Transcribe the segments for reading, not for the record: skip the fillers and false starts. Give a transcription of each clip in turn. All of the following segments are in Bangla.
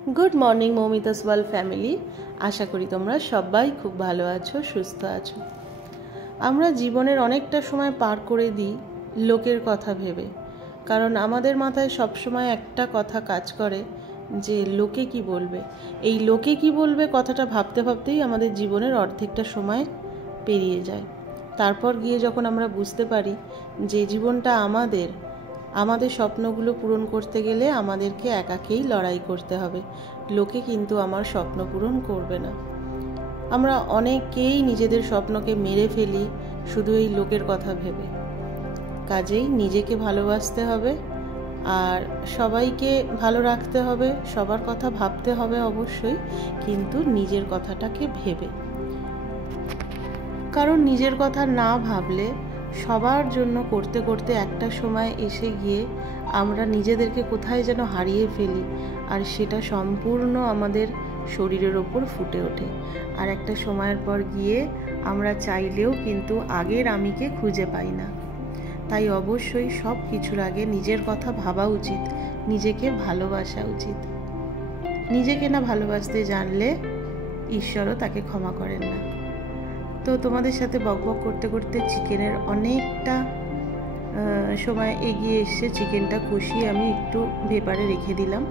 Good morning Moumita's world family. आशा करी तोमरा सबाई खूब भालो आछो, सुस्थ आछो। आमरा जीवनेर अनेकटा समय पार करे दिई लोकेर कथा भेबे, कारण आमादेर माथाय सब समय एकटा कथा काज करे जे लोके कि बोलबे। एई लोके कि बोलबे कथाटा भाबते भाबतेई आमादेर जीवनेर अर्धेकटा समय पेरिये जाय। तारपर गिये जखन आमरा बुझते पारी जे जीवनटा आमादेर स्वप्नगुलो पूरण करते गेले आमादेरके एकाकेई लड़ाई करते हबे, लोके किन्तु आमार स्वप्न पूरण करबे ना। आमरा अनेकेई निजेदेर स्वप्नके मेरे फेली शुधु एई लोकेर कथा भेबे। काजेई निजेके भालोबासते हबे आर सबाइके भालो राखते हबे, सबार कथा भाबते हबे अवश्यई, किन्तु निजेर कथाटाके भेबे। कारण निजेर कथा ना भाबले सबार जन्य करते करते एकटा समय एसे गिये आमरा निजेदेरके कोथाय जेन हारिये फेली आर सेटा सम्पूर्ण आमादेर शरीरेर ओपर फुटे ओठे। आर एकटा समयेर पर गिये आमरा चाइलेও किन्तु आगेर आमिके खुঁজে पाई ना। ताई अवश्यई सब किछुर आगे निजेर कथा भाबा उचित, निजेके भालोबासा उचित। निजेके ना भालोबासते जानले ईश्वरও ताके क्षमा करेन ना। तो तुम्हारे साथे बकबक करते करते चिकेनेर अनेकटा समय एगिए एসেছে। चिकेनटा कषिয়ে আমি একটু ভেপারে রেখে দিলাম।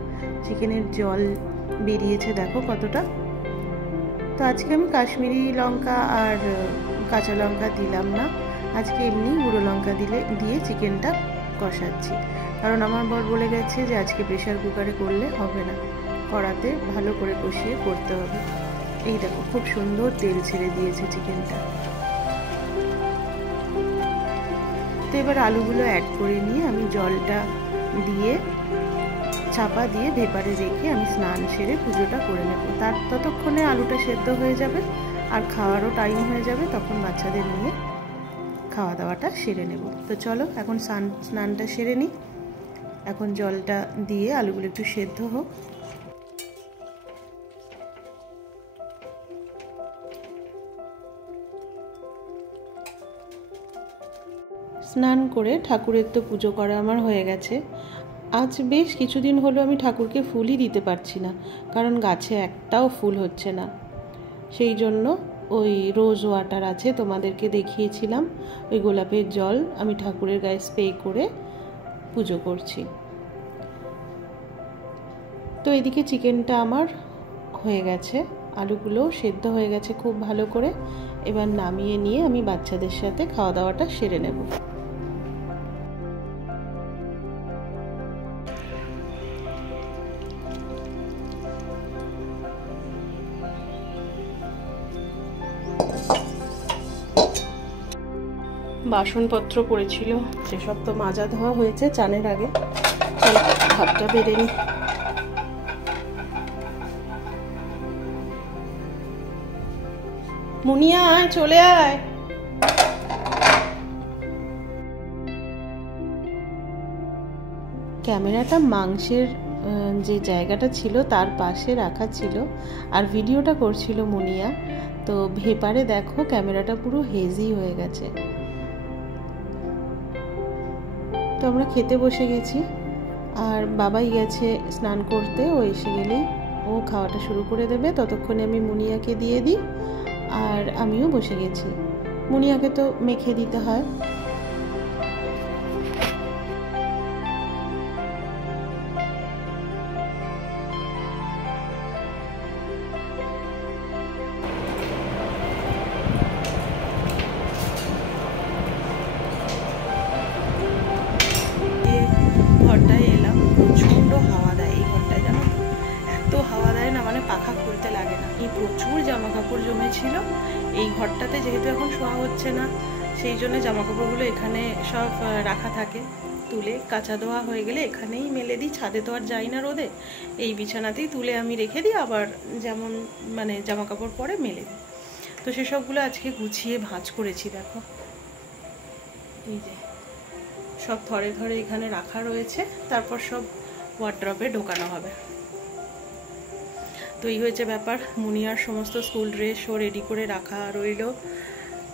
চিকেনের জল বেরিয়েছে দেখো কতটা। তো আজকে আমি কাশ্মীরি লঙ্কা আর কাঁচা লঙ্কা দিলাম না, আজকে এমনি গুঁড়ো লঙ্কা দিয়ে চিকেনটা কষাচ্ছি। কারণ আমার বর বলে গেছে যে আজকে প্রেসার কুকারে করলে হবে না, কড়াতে ভালো করে কষিয়ে করতে হবে। এই দেখো খুব সুন্দর তেল ছেড়ে দিয়েছে চিকেনটা। তো এবার আলুগুলো অ্যাড করে নিয়ে আমি জলটা দিয়ে চাপা দিয়ে ভেপারে রেখে আমি স্নান সেরে পুজোটা করে নেব। তার ততক্ষণে আলুটা সেদ্ধ হয়ে যাবে আর খাওয়ারও টাইম হয়ে যাবে, তখন বাচ্চাদের নিয়ে খাওয়া দাওয়াটা সেরে নেব। তো চলো এখন স্নানটা সেরে নিই। এখন জলটা দিয়ে আলুগুলো একটু সেদ্ধ হোক। স্নান করে ঠাকুরের তো পুজো করা আমার হয়ে গেছে। আজ বেশ কিছুদিন হলো আমি ঠাকুরকে ফুলই দিতে পারছি না, কারণ গাছে একটাও ফুল হচ্ছে না। সেই জন্য ওই রোজ ওয়াটার আছে, তোমাদেরকে দেখিয়েছিলাম, ওই গোলাপের জল আমি ঠাকুরের গায়ে স্প্রে করে পুজো করছি। তো এদিকে চিকেনটা আমার হয়ে গেছে, আলুগুলো সেদ্ধ হয়ে গেছে খুব ভালো করে। এবার নামিয়ে নিয়ে আমি বাচ্চাদের সাথে খাওয়া দাওয়াটা সেরে নেব। বাসনপত্র পড়েছিল সেসব তো মাজা ধোয়া হয়েছে চানের আগে। চলো ভাতটা বেড়ে নি। মুনিয়া আয়, চলে আয়। ক্যামেরাটা মাংসের যে জায়গাটা ছিল তার পাশে রাখা ছিল আর ভিডিওটা করছিল মুনিয়া। তো ভেপারে দেখো ক্যামেরাটা পুরো হেজি হয়ে গেছে। তো আমরা খেতে বসে গেছি আর বাবাই গেছে স্নান করতে, ও এসে গেলেই ও খাওয়াটা শুরু করে দেবে। ততক্ষণে আমি মুনিয়াকে দিয়ে দিই আর আমিও বসে গেছি। মুনিয়াকে তো মেখে দিতে হয়। ঘরটায় এলাম, প্রচণ্ড হাওয়া দেয় এই ঘরটায়, জানো এত হাওয়া দেয় না, মানে পাখা খুলতে লাগে না। এই প্রচুর জামা কাপড় জমেছিল এই ঘরটাতে, যেহেতু এখন শোয়া হচ্ছে না সেই জন্য জামা কাপড়গুলো এখানে সব রাখা থাকে। তুলে কাঁচা ধোয়া হয়ে গেলে এখানেই মেলে দিই, ছাদে তো আর যাই না রোদে, এই বিছানাতেই তুলে আমি রেখে দিই, আবার যেমন মানে জামা কাপড় পরে মেলে দিই। তো সেসবগুলো আজকে গুছিয়ে ভাঁজ করেছি। দেখো এই যে সব ধরে ধরে এখানে রাখা রয়েছে, তারপর সব ওয়ার্ড্রবে ঢোকানো হবে। তো এই হয়েছে ব্যাপার। মুনিয়ার সমস্ত স্কুল ড্রেসও রেডি করে রাখা রইল।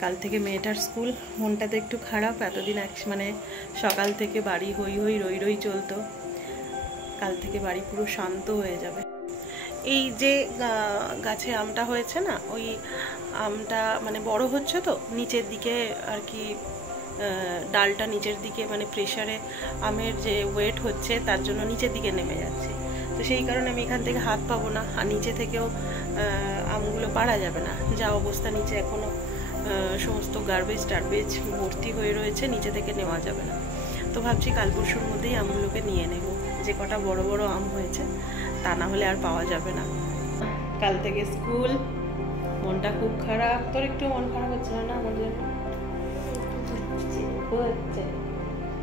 কাল থেকে মেয়েটার স্কুল, মনটা তো একটু খারাপ, এতদিন মানে সকাল থেকে বাড়ি হই হই রই রই চলতো, কাল থেকে বাড়ি পুরো শান্ত হয়ে যাবে। এই যে গাছে আমটা হয়েছে না, ওই আমটা মানে বড় হচ্ছে তো নিচের দিকে আর কি, ডালটা নিচের দিকে মানে প্রেসারে আমের যে ওয়েট হচ্ছে তার জন্য নিচের দিকে নেমে যাচ্ছে। তো সেই কারণে আমি এখান থেকে হাত পাবো না, আর নিচে থেকেও আমগুলো পাড়া যাবে না। যা অবস্থা নিচে এখনও সমস্ত গার্বেজ টার্বেজ ভর্তি হয়ে রয়েছে, নিচে থেকে নেওয়া যাবে না। তো ভাবছি কাল পরশুর মধ্যেই আমগুলোকে নিয়ে নেব, যে কটা বড় বড় আম হয়েছে, তা না হলে আর পাওয়া যাবে না। কাল থেকে স্কুল, মনটা খুব খারাপ। তোর একটু মন খারাপ হচ্ছে না আমার জন্য? হচ্ছে।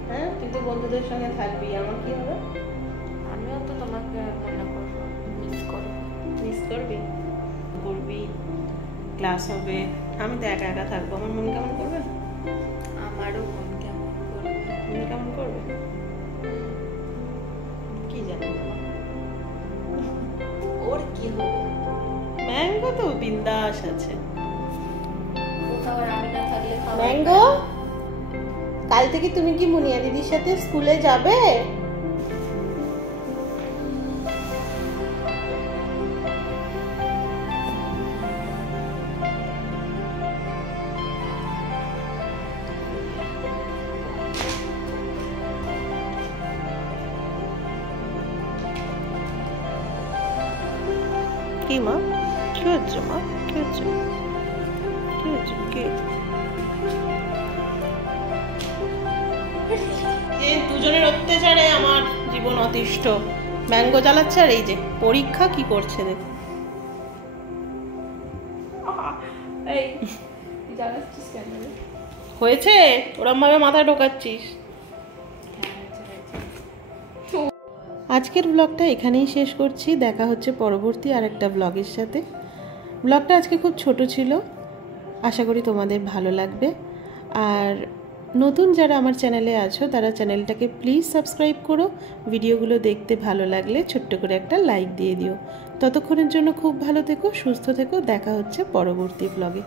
হ্যাঁ, তুই তো বন্ধুদের সঙ্গে থাকবি, আমার কি হবে? আমিও তো তোমাকে মনে করবো, মিস করবি, করবি, ক্লাস হবে, আমি তো একা একা থাকবো, আমার মন কেমন করবে? আমারও মন কেমন করবে। মন কেমন করবে কি জানি, ওর কি হবে? ম্যাঙ্গো তো বিন্দাস আছে। কোথাও আমি না থাকলে ম্যাঙ্গো, কাল থেকে তুমি কি মুনিয়া দিদির সাথে স্কুলে যাবে? কি মা, কি হচ্ছে মা, কি হচ্ছে, কি হচ্ছে, কি? দুজনের অত্যাচারে আমার জীবন অতিষ্ঠ। ম্যাঙ্গো জ্বালাচ্ছে আর এই যে পরীক্ষা কি করছে দেখ। এই জ্বালাচ্ছিস কেন? হয়েছে, ওরম ভাবে মাথায় ঢোকাচ্ছিস। আজকের ব্লগটা এখানেই শেষ করছি, দেখা হচ্ছে পরবর্তী আরেকটা ব্লগের সাথে। ব্লগটা আজকে খুব ছোট ছিল, আশা করি তোমাদের ভালো লাগবে। আর নতুন যারা আমার চ্যানেলে আছো তারা চ্যানেলটাকে প্লিজ সাবস্ক্রাইব করো। ভিডিওগুলো দেখতে ভালো লাগলে ছোট্ট করে একটা লাইক দিয়ে দিও। ততক্ষণের জন্য খুব ভালো থেকো, সুস্থ থেকো, দেখা হচ্ছে পরবর্তী ব্লগে।